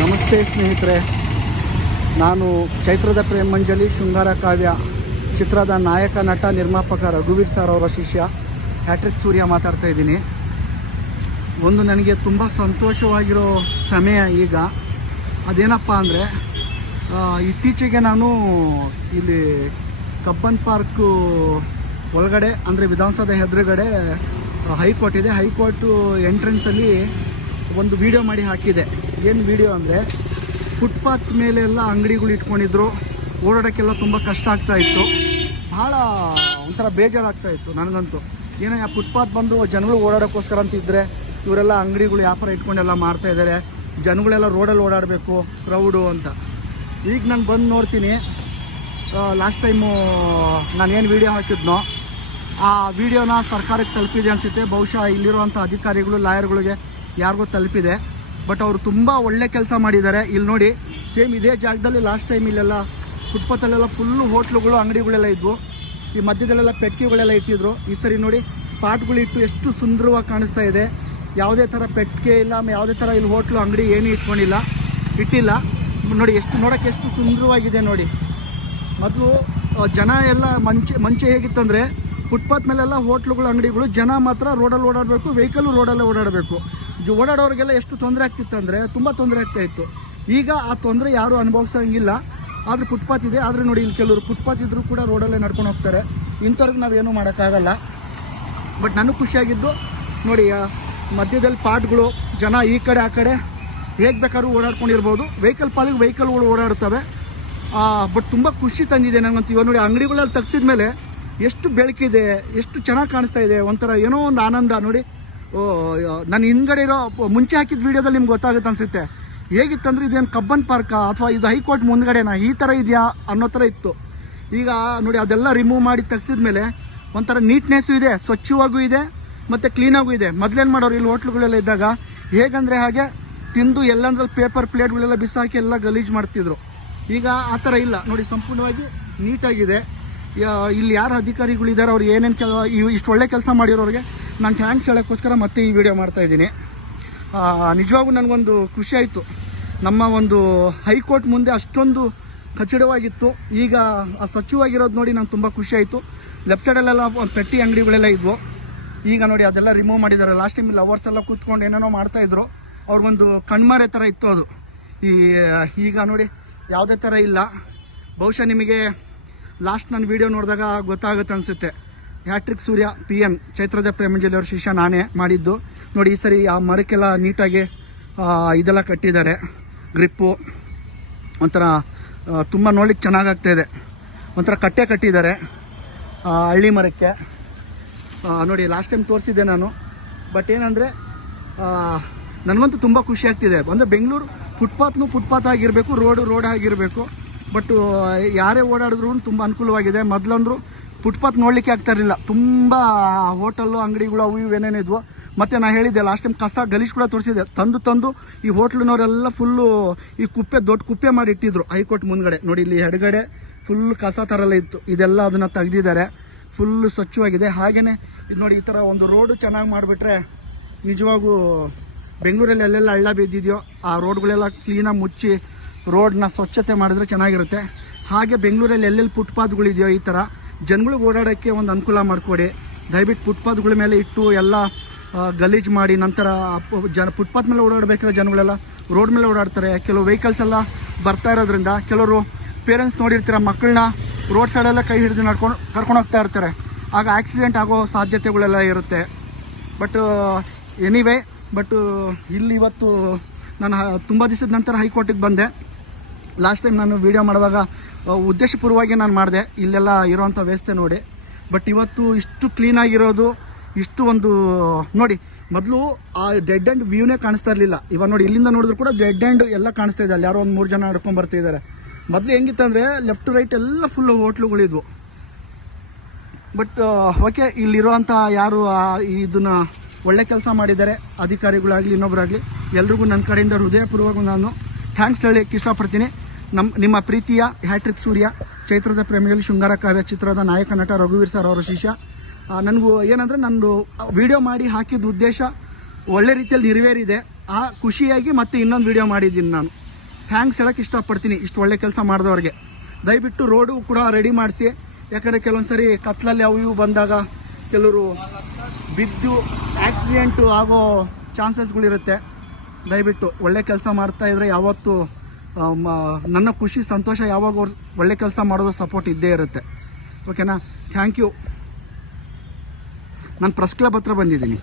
ನಮಸ್ತೆ ಸ್ನೇಹಿತರೆ, ನಾನು ಚೈತ್ರದ ಪ್ರೇಮಂಜಲಿ ಶೃಂಗಾರ ಕಾವ್ಯ ಚಿತ್ರದ ನಾಯಕ ನಟ ನಿರ್ಮಾಪಕ ರಘುವೀರ್ ಸರ್ ಅವರ ಶಿಷ್ಯ ಹ್ಯಾಟ್ರಿಕ್ ಸೂರ್ಯ ಮಾತಾಡ್ತಾ ಇದ್ದೀನಿ. ಒಂದು ನನಗೆ ತುಂಬ ಸಂತೋಷವಾಗಿರೋ ಸಮಯ ಈಗ. ಅದೇನಪ್ಪ ಅಂದರೆ, ಇತ್ತೀಚೆಗೆ ನಾನು ಇಲ್ಲಿ ಕಬ್ಬನ್ ಪಾರ್ಕು ಒಳಗಡೆ ಅಂದರೆ ವಿಧಾನಸೌಧ ಎದುರುಗಡೆ ಹೈಕೋರ್ಟ್ ಇದೆ. ಹೈಕೋರ್ಟು ಎಂಟ್ರೆನ್ಸಲ್ಲಿ ಒಂದು ವಿಡಿಯೋ ಮಾಡಿ ಹಾಕಿದೆ. ಏನು ವಿಡಿಯೋ ಅಂದರೆ, ಫುಟ್ಪಾತ್ ಮೇಲೆ ಎಲ್ಲ ಅಂಗಡಿಗಳು ಇಟ್ಕೊಂಡಿದ್ರು, ಓಡಾಡೋಕ್ಕೆಲ್ಲ ತುಂಬ ಕಷ್ಟ ಆಗ್ತಾಯಿತ್ತು. ಭಾಳ ಒಂಥರ ಬೇಜಾರಾಗ್ತಾಯಿತ್ತು ನನಗಂತೂ. ಏನೋ ಆ ಫುಟ್ಪಾತ್ ಬಂದು ಜನಗಳು ಓಡಾಡೋಕ್ಕೋಸ್ಕರ ಅಂತ ಇದ್ದರೆ, ಇವರೆಲ್ಲ ಅಂಗಡಿಗಳು ವ್ಯಾಪಾರ ಇಟ್ಕೊಂಡೆಲ್ಲ ಮಾಡ್ತಾಯಿದ್ದಾರೆ, ಜನಗಳೆಲ್ಲ ರೋಡಲ್ಲಿ ಓಡಾಡಬೇಕು ಕ್ರೌಡು ಅಂತ. ಈಗ ನಾನು ಬಂದು ನೋಡ್ತೀನಿ, ಲಾಸ್ಟ್ ಟೈಮು ನಾನೇನು ವಿಡಿಯೋ ಹಾಕಿದ್ನೋ ಆ ವಿಡಿಯೋನ ಸರ್ಕಾರಕ್ಕೆ ತಲುಪಿದೆ ಅನಿಸುತ್ತೆ. ಬಹುಶಃ ಇಲ್ಲಿರುವಂಥ ಅಧಿಕಾರಿಗಳು, ಲಾಯರ್ಗಳಿಗೆ ಯಾರಿಗೂ ತಲುಪಿದೆ. ಬಟ್ ಅವರು ತುಂಬ ಒಳ್ಳೆ ಕೆಲಸ ಮಾಡಿದ್ದಾರೆ. ಇಲ್ಲಿ ನೋಡಿ, ಸೇಮ್ ಇದೇ ಜಾಗದಲ್ಲಿ ಲಾಸ್ಟ್ ಟೈಮ್ ಇಲ್ಲೆಲ್ಲ ಫುಟ್ಪಾತಲ್ಲೆಲ್ಲ ಫುಲ್ಲು ಹೋಟ್ಲುಗಳು, ಅಂಗಡಿಗಳೆಲ್ಲ ಇದ್ವು. ಈ ಮಧ್ಯದಲ್ಲೆಲ್ಲ ಪೆಟ್ಟಿಗೆಗಳೆಲ್ಲ ಇಟ್ಟಿದ್ರು. ಈ ಸರಿ ನೋಡಿ, ಪಾಟ್ಗಳಿಟ್ಟು ಎಷ್ಟು ಸುಂದರವಾಗಿ ಕಾಣಿಸ್ತಾ ಇದೆ. ಯಾವುದೇ ಥರ ಪೆಟ್ಟಿಗೆ ಇಲ್ಲ, ಯಾವುದೇ ಥರ ಇಲ್ಲಿ ಹೋಟ್ಲು, ಅಂಗಡಿ ಏನೂ ಇಟ್ಟಿಲ್ಲ. ನೋಡಿ ಎಷ್ಟು ನೋಡೋಕ್ಕೆ ಎಷ್ಟು ಸುಂದರವಾಗಿದೆ ನೋಡಿ. ಮೊದಲು ಜನ ಎಲ್ಲ ಮಂಚೆ ಹೇಗಿತ್ತಂದರೆ, ಫುಟ್ಪಾತ್ ಮೇಲೆಲ್ಲ ಹೋಟ್ಲುಗಳು, ಅಂಗಡಿಗಳು, ಜನ ಮಾತ್ರ ರೋಡಲ್ಲಿ ಓಡಾಡಬೇಕು, ವೆಹಿಕಲ್ಲು ರೋಡಲ್ಲೇ ಓಡಾಡಬೇಕು. ಓಡಾಡೋರಿಗೆಲ್ಲ ಎಷ್ಟು ತೊಂದರೆ ಆಗ್ತಿತ್ತು ಅಂದರೆ ತುಂಬ ತೊಂದರೆ ಆಗ್ತಾಯಿತ್ತು. ಈಗ ಆ ತೊಂದರೆ ಯಾರೂ ಅನುಭವಿಸೋಂಗಿಲ್ಲ. ಆದರೆ ಫುಟ್ಪಾತ್ ಇದೆ. ಆದರೆ ನೋಡಿ, ಇಲ್ಲಿ ಕೆಲವರು ಫುಟ್ಪಾತ್ ಇದ್ದರೂ ಕೂಡ ರೋಡಲ್ಲೇ ನಡ್ಕೊಂಡು ಹೋಗ್ತಾರೆ. ಇಂಥವ್ರಿಗೆ ನಾವೇನೂ ಮಾಡೋಕ್ಕಾಗಲ್ಲ. ಬಟ್ ನನಗೆ ಖುಷಿಯಾಗಿದ್ದು ನೋಡಿ, ಮಧ್ಯದಲ್ಲಿ ಪಾಟ್ಗಳು, ಜನ ಈ ಕಡೆ ಆ ಕಡೆ ಹೇಗೆ ಬೇಕಾದ್ರೂ ಓಡಾಡ್ಕೊಂಡಿರ್ಬೋದು. ವೆಹಿಕಲ್ ಪಾಲಿಗೆ ವೆಹಿಕಲ್ಗಳು ಓಡಾಡ್ತವೆ. ಬಟ್ ತುಂಬ ಖುಷಿ ತಂದಿದೆ ನನಗಂತೂ. ಇವಾಗ ನೋಡಿ, ಅಂಗಡಿಗಳಲ್ಲಿ ತೆಗ್ಸಿದ ಮೇಲೆ ಎಷ್ಟು ಬೆಳಕಿದೆ, ಎಷ್ಟು ಚೆನ್ನಾಗಿ ಕಾಣಿಸ್ತಾ ಇದೆ. ಒಂಥರ ಏನೋ ಒಂದು ಆನಂದ ನೋಡಿ. ನಾನು ಹಿಂದ್ಗಡೆ ಇರೋ ಮುಂಚೆ ಹಾಕಿದ ವೀಡಿಯೋದಲ್ಲಿ ನಿಮ್ಗೆ ಗೊತ್ತಾಗುತ್ತೆ ಅನಿಸುತ್ತೆ. ಹೇಗಿತ್ತಂದ್ರೆ, ಇದೇನು ಕಬ್ಬನ್ ಪಾರ್ಕಾ ಅಥವಾ ಇದು ಹೈಕೋರ್ಟ್ ಮುಂದ್ಗಡೆನಾ, ಈ ಥರ ಇದೆಯಾ ಅನ್ನೋ ಥರ ಇತ್ತು. ಈಗ ನೋಡಿ, ಅದೆಲ್ಲ ರಿಮೂವ್ ಮಾಡಿ ತೆಗ್ಸಿದ ಮೇಲೆ ಒಂಥರ ನೀಟ್ನೆಸ್ಸು ಇದೆ, ಸ್ವಚ್ಛವಾಗೂ ಇದೆ, ಮತ್ತು ಕ್ಲೀನಾಗೂ ಇದೆ. ಮೊದಲೇನು ಮಾಡೋರು ಇಲ್ಲಿ ಹೋಟ್ಲುಗಳೆಲ್ಲ ಇದ್ದಾಗ ಹೇಗಂದರೆ ಹಾಗೆ ತಿಂದು ಎಲ್ಲಂದ್ರಲ್ಲಿ ಪೇಪರ್ ಪ್ಲೇಟ್ಗಳೆಲ್ಲ ಬಿಸಾಕಿ ಎಲ್ಲ ಗಲೀಜು ಮಾಡ್ತಿದ್ರು. ಈಗ ಆ ಥರ ಇಲ್ಲ ನೋಡಿ, ಸಂಪೂರ್ಣವಾಗಿ ನೀಟಾಗಿದೆ. ಇಲ್ಲಿ ಯಾರು ಅಧಿಕಾರಿಗಳಿದ್ದಾರೆ, ಅವ್ರು ಏನೇನು ಇಷ್ಟು ಒಳ್ಳೆ ಕೆಲಸ ಮಾಡಿರೋರಿಗೆ ನಾನು ಥ್ಯಾಂಕ್ಸ್ ಹೇಳೋಕ್ಕೋಸ್ಕರ ಮತ್ತೆ ಈ ವಿಡಿಯೋ ಮಾಡ್ತಾಯಿದ್ದೀನಿ. ನಿಜವಾಗೂ ನನಗೊಂದು ಖುಷಿ ಆಯಿತು. ನಮ್ಮ ಒಂದು ಹೈಕೋರ್ಟ್ ಮುಂದೆ ಅಷ್ಟೊಂದು ಕಚ್ಚಡವಾಗಿತ್ತು, ಈಗ ಆ ಸ್ವಚ್ಛವಾಗಿರೋದು ನೋಡಿ ನಂಗೆ ತುಂಬ ಖುಷಿ ಆಯಿತು. ಲೆಫ್ಟ್ ಸೈಡಲ್ಲೆಲ್ಲ ಪೆಟ್ಟಿ ಅಂಗಡಿಗಳೆಲ್ಲ ಇದ್ವು. ಈಗ ನೋಡಿ, ಅದೆಲ್ಲ ರಿಮೂವ್ ಮಾಡಿದ್ದಾರೆ. ಲಾಸ್ಟ್ ಟೈಮ್ ಲವರ್ಸ್ ಎಲ್ಲ ಕೂತ್ಕೊಂಡು ಏನೇನೋ ಮಾಡ್ತಾಯಿದ್ರು. ಅವ್ರಿಗೊಂದು ಕಣ್ಮರೆ ಥರ ಇತ್ತು ಅದು. ಈಗ ನೋಡಿ, ಯಾವುದೇ ಥರ ಇಲ್ಲ. ಬಹುಶಃ ನಿಮಗೆ ಲಾಸ್ಟ್ ನನ್ನ ವಿಡಿಯೋ ನೋಡಿದಾಗ ಗೊತ್ತಾಗುತ್ತೆ ಅನಿಸುತ್ತೆ. ಹ್ಯಾಟ್ರಿಕ್ ಸೂರ್ಯ PN ಚೈತ್ರದ ಪ್ರೇಮಂಜಲಿ ಅವ್ರ ಶಿಷ್ಯ ನಾನೇ ಮಾಡಿದ್ದು. ನೋಡಿ, ಈ ಸರಿ ಆ ಮರಕ್ಕೆಲ್ಲ ನೀಟಾಗಿ ಇದೆಲ್ಲ ಕಟ್ಟಿದ್ದಾರೆ, ಗ್ರಿಪ್ಪು. ಒಂಥರ ತುಂಬ ನೋಡ್ಲಿಕ್ಕೆ ಚೆನ್ನಾಗಾಗ್ತಾಯಿದೆ. ಒಂಥರ ಕಟ್ಟೆ ಕಟ್ಟಿದ್ದಾರೆ ಹಳ್ಳಿ ಮರಕ್ಕೆ. ನೋಡಿ, ಲಾಸ್ಟ್ ಟೈಮ್ ತೋರಿಸಿದ್ದೆ ನಾನು. ಬಟ್ ಏನಂದರೆ, ನನಗಂತೂ ತುಂಬ ಖುಷಿ ಆಗ್ತಿದೆ. ಅಂದರೆ ಬೆಂಗಳೂರು ಫುಟ್ಪಾತ್ ಆಗಿರಬೇಕು, ರೋಡ್ ಆಗಿರಬೇಕು. ಬಟ್ ಯಾರೇ ಓಡಾಡಿದ್ರು ತುಂಬ ಅನುಕೂಲವಾಗಿದೆ. ಮೊದಲಂದ್ರು ಫುಟ್ಪಾತ್ ನೋಡಲಿಕ್ಕೆ ಆಗ್ತಾ ಇರಲಿಲ್ಲ. ತುಂಬ ಹೋಟೆಲ್ಲು, ಅಂಗಡಿಗಳು ಅವು ಇವೇನೇನಿದ್ವು. ಮತ್ತು ನಾನು ಹೇಳಿದ್ದೆ ಲಾಸ್ಟ್ ಟೈಮ್, ಕಸ ಗಲೀಜು ಕೂಡ ತೋರಿಸಿದೆ. ತಂದು ಈ ಹೋಟ್ಲಿನವರೆಲ್ಲ ಫುಲ್ಲು ಈ ದೊಡ್ಡ ಕುಪ್ಪೆ ಮಾಡಿ ಇಟ್ಟಿದ್ರು ಹೈಕೋರ್ಟ್ ಮುಂದ್ಗಡೆ. ನೋಡಿ, ಇಲ್ಲಿ ಎಡಗಡೆ ಫುಲ್ ಕಸ ಥರಲ್ಲ ಇತ್ತು. ಇದೆಲ್ಲ ಅದನ್ನು ತೆಗ್ದಿದ್ದಾರೆ, ಫುಲ್ಲು ಸ್ವಚ್ಛವಾಗಿದೆ. ಹಾಗೆಯೇ ಇದು ನೋಡಿ, ಈ ಥರ ಒಂದು ರೋಡು ಚೆನ್ನಾಗಿ ಮಾಡಿಬಿಟ್ರೆ ನಿಜವಾಗೂ ಬೆಂಗಳೂರಲ್ಲಿ ಎಲ್ಲೆಲ್ಲ ಹಳ್ಳ ಬಿದ್ದಿದೆಯೋ ಆ ರೋಡ್ಗಳೆಲ್ಲ ಕ್ಲೀನಾಗಿ ಮುಚ್ಚಿ ರೋಡ್ನ ಸ್ವಚ್ಛತೆ ಮಾಡಿದ್ರೆ ಚೆನ್ನಾಗಿರುತ್ತೆ. ಹಾಗೆ ಬೆಂಗಳೂರಲ್ಲಿ ಎಲ್ಲೆಲ್ಲಿ ಫುಟ್ಪಾತ್ಗಳಿದೆಯೋ ಈ ಥರ ಜನಗಳಿಗೆ ಓಡಾಡೋಕ್ಕೆ ಒಂದು ಅನುಕೂಲ ಮಾಡಿಕೊಡಿ. ದಯವಿಟ್ಟು ಫುಟ್ಪಾತ್ಗಳ ಮೇಲೆ ಇಟ್ಟು ಎಲ್ಲ ಗಲೀಜು ಮಾಡಿ, ನಂತರ ಫುಟ್ಪಾತ್ ಮೇಲೆ ಓಡಾಡಬೇಕಾದ್ರೆ ಜನಗಳೆಲ್ಲ ರೋಡ್ ಮೇಲೆ ಓಡಾಡ್ತಾರೆ. ಕೆಲವು ವೆಹಿಕಲ್ಸ್ ಎಲ್ಲ ಬರ್ತಾ ಇರೋದ್ರಿಂದ ಕೆಲವರು ಪೇರೆಂಟ್ಸ್ ನೋಡಿರ್ತೀರ, ಮಕ್ಕಳನ್ನ ರೋಡ್ ಸೈಡೆಲ್ಲ ಕೈ ಹಿಡಿದು ಕರ್ಕೊಂಡು ಹೋಗ್ತಾ ಇರ್ತಾರೆ. ಆಗ ಆಕ್ಸಿಡೆಂಟ್ ಆಗೋ ಸಾಧ್ಯತೆಗಳೆಲ್ಲ ಇರುತ್ತೆ. ಬಟ್ ಇಲ್ಲಿ ಇವತ್ತು ನಾನು ತುಂಬ ದಿವಸದ ನಂತರ ಹೈಕೋರ್ಟಿಗೆ ಬಂದೆ. ಲಾಸ್ಟ್ ಟೈಮ್ ನಾನು ವಿಡಿಯೋ ಮಾಡುವಾಗ ಉದ್ದೇಶಪೂರ್ವವಾಗಿ ನಾನು ಮಾಡಿದೆ, ಇಲ್ಲೆಲ್ಲ ಇರೋವಂಥ ವ್ಯವಸ್ಥೆ ನೋಡಿ. ಬಟ್ ಇವತ್ತು ಇಷ್ಟು ಕ್ಲೀನಾಗಿರೋದು, ಇಷ್ಟು ಒಂದು ನೋಡಿ, ಮೊದಲು ಆ ಡೆಡ್ ಆ್ಯಂಡ್ ವ್ಯೂನೇ ಕಾಣಿಸ್ತಾ ಇರಲಿಲ್ಲ. ಇವಾಗ ನೋಡಿ, ಇಲ್ಲಿಂದ ನೋಡಿದ್ರು ಕೂಡ ಡೆಡ್ ಆ್ಯಂಡ್ ಎಲ್ಲ ಕಾಣಿಸ್ತಾ ಇದೆ. ಅಲ್ಲಿ ಯಾರೋ ಒಂದು 3 ಜನ ನಡ್ಕೊಂಡು ಬರ್ತಿದ್ದಾರೆ. ಮೊದಲು ಹೆಂಗಿತ್ತಂದರೆ ಲೆಫ್ಟ್ ರೈಟ್ ಎಲ್ಲ ಫುಲ್ಲು ಹೋಟ್ಲುಗಳಿದ್ವು. ಬಟ್ ಓಕೆ, ಇಲ್ಲಿರುವಂಥ ಯಾರು ಇದನ್ನು ಒಳ್ಳೆ ಕೆಲಸ ಮಾಡಿದ್ದಾರೆ, ಅಧಿಕಾರಿಗಳಾಗಲಿ ಇನ್ನೊಬ್ಬರಾಗಲಿ, ಎಲ್ರಿಗೂ ನನ್ನ ಕಡೆಯಿಂದ ಹೃದಯಪೂರ್ವಕ ನಾನು ಥ್ಯಾಂಕ್ಸ್ ಹೇಳಲಿಕ್ಕೆ ಇಷ್ಟಪಡ್ತೀನಿ. ನಿಮ್ಮ ಪ್ರೀತಿಯ ಹ್ಯಾಟ್ರಿಕ್ ಸೂರ್ಯ ಚೈತ್ರದ ಪ್ರೇಮಜಲಿ ಶೃಂಗಾರ ಕಾವ್ಯ ಚಿತ್ರದ ನಾಯಕ ನಟ ರಘುವೀರ್ ಸರ್ ಅವರ ಶಿಷ್ಯ. ನನಗೂ ಏನಂದರೆ, ನಂದು ವಿಡಿಯೋ ಮಾಡಿ ಹಾಕಿದ ಉದ್ದೇಶ ಒಳ್ಳೆ ರೀತಿಯಲ್ಲಿ ನೆರವೇರಿದೆ. ಆ ಖುಷಿಯಾಗಿ ಮತ್ತೆ ಇನ್ನೊಂದು ವಿಡಿಯೋ ಮಾಡಿದ್ದೀನಿ ನಾನು. ಥ್ಯಾಂಕ್ಸ್ ಹೇಳೋಕ್ಕೆ ಇಷ್ಟಪಡ್ತೀನಿ ಇಷ್ಟು ಒಳ್ಳೆ ಕೆಲಸ ಮಾಡಿದವ್ರಿಗೆ. ದಯವಿಟ್ಟು ರೋಡು ಕೂಡ ರೆಡಿ ಮಾಡಿಸಿ, ಯಾಕಂದರೆ ಕೆಲವೊಂದು ಸರಿ ಕತ್ಲಲ್ಲಿ ಅವು ಇವು ಬಂದಾಗ ಕೆಲವರು ಬಿದ್ದು ಆಕ್ಸಿಡೆಂಟು ಆಗೋ ಚಾನ್ಸಸ್ಗಳಿರುತ್ತೆ. ದಯವಿಟ್ಟು ಒಳ್ಳೆ ಕೆಲಸ ಮಾಡ್ತಾಯಿದ್ರೆ ಯಾವತ್ತೂ ನನ್ನ ಖುಷಿ ಸಂತೋಷ ಯಾವಾಗ ಒಳ್ಳೆ ಕೆಲಸ ಮಾಡೋದು ಸಪೋರ್ಟ್ ಇದ್ದೇ ಇರುತ್ತೆ. ಓಕೆನಾ? Thank you. ನಾನು ಪ್ರೆಸ್ ಕ್ಲಬ್ ಹತ್ರ ಬಂದಿದ್ದೀನಿ.